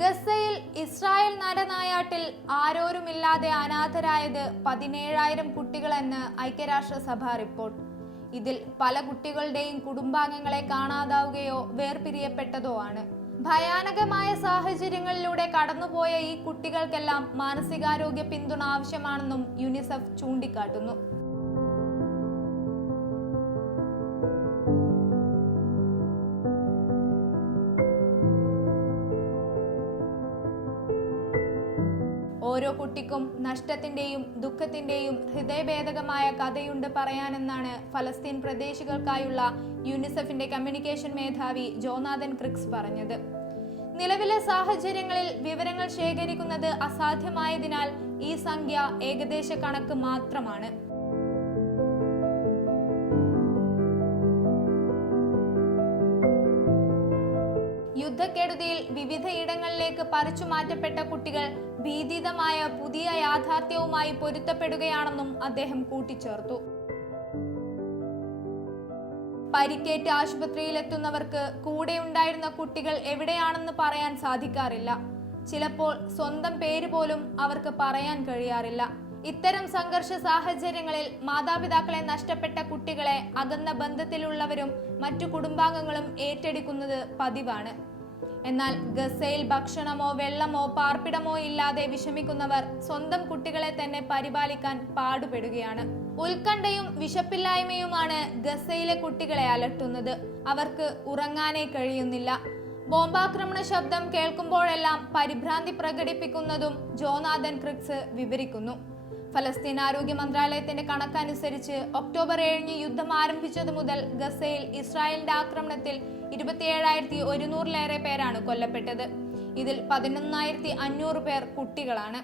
ഗസയിൽ ഇസ്രായേൽ നരനായാട്ടിൽ ആരോരുമില്ലാതെ അനാഥരായത് പതിനേഴായിരം കുട്ടികളെന്ന് ഐക്യരാഷ്ട്രസഭ റിപ്പോർട്ട്. ഇതിൽ പല കുട്ടികളുടെയും കുടുംബാംഗങ്ങളെ കാണാതാവുകയോ വേർപിരിയപ്പെട്ടതോ ആണ്. ഭയാനകമായ സാഹചര്യങ്ങളിലൂടെ കടന്നുപോയ ഈ കുട്ടികൾക്കെല്ലാം മാനസികാരോഗ്യ പിന്തുണ ആവശ്യമാണെന്നും യുനിസെഫ് ചൂണ്ടിക്കാട്ടുന്നു. ഓരോ കുട്ടിക്കും നഷ്ടത്തിന്റെയും ദുഃഖത്തിന്റെയും ഹൃദയഭേദകമായ കഥയുണ്ട് പറയാനെന്നാണ് ഫലസ്തീൻ പ്രദേശികൾക്കായുള്ള യൂണിസെഫിന്റെ കമ്മ്യൂണിക്കേഷൻ മേധാവി ജോനാഥൻ ക്രിക്സ് പറഞ്ഞത്. നിലവിലെ സാഹചര്യങ്ങളിൽ വിവരങ്ങൾ ശേഖരിക്കുന്നത് അസാധ്യമായതിനാൽ ഈ സംഖ്യ ഏകദേശ കണക്ക് മാത്രമാണ്. യുദ്ധക്കെടുതിയിൽ വിവിധയിടങ്ങളിലേക്ക് പറിച്ചു മാറ്റപ്പെട്ട കുട്ടികൾ ഭീതിതമായ പുതിയ യാഥാർത്ഥ്യവുമായി പൊരുത്തപ്പെടുകയാണെന്നും അദ്ദേഹം കൂട്ടിച്ചേർത്തു. പരിക്കേറ്റ് ആശുപത്രിയിലെത്തുന്നവർക്ക് കൂടെയുണ്ടായിരുന്ന കുട്ടികൾ എവിടെയാണെന്ന് പറയാൻ സാധിക്കാറില്ല. ചിലപ്പോൾ സ്വന്തം പേര് പോലും അവർക്ക് പറയാൻ കഴിയാറില്ല. ഇത്തരം സംഘർഷ സാഹചര്യങ്ങളിൽ മാതാപിതാക്കളെ നഷ്ടപ്പെട്ട കുട്ടികളെ അകന്ന ബന്ധത്തിലുള്ളവരും മറ്റു കുടുംബാംഗങ്ങളും ഏറ്റെടുക്കുന്നത് പതിവാണ്. എന്നാൽ ഗസയിൽ ഭക്ഷണമോ വെള്ളമോ പാർപ്പിടമോ ഇല്ലാതെ വിഷമിക്കുന്നവർ സ്വന്തം കുട്ടികളെ തന്നെ പരിപാലിക്കാൻ പാടുപെടുകയാണ്. ഉത്കണ്ഠയും വിശപ്പില്ലായ്മയുമാണ് ഗസയിലെ കുട്ടികളെ അലട്ടുന്നത്. അവർക്ക് ഉറങ്ങാനേ കഴിയുന്നില്ല. ബോംബാക്രമണ ശബ്ദം കേൾക്കുമ്പോഴെല്ലാം പരിഭ്രാന്തി പ്രകടിപ്പിക്കുന്നതും ജോനാഥൻ ക്രിക്സ് വിവരിക്കുന്നു. ഫലസ്തീൻ ആരോഗ്യ മന്ത്രാലയത്തിന്റെ കണക്കനുസരിച്ച് ഒക്ടോബർ ഏഴിന് യുദ്ധം ആരംഭിച്ചതു മുതൽ ഗസയിൽ ഇസ്രായേലിന്റെ ആക്രമണത്തിൽ ഇരുപത്തിയേഴായിരത്തി ഒരുന്നൂറിലേറെ പേരാണ് കൊല്ലപ്പെട്ടത്. ഇതിൽ പതിനൊന്നായിരത്തി അഞ്ഞൂറ് പേർ കുട്ടികളാണ്.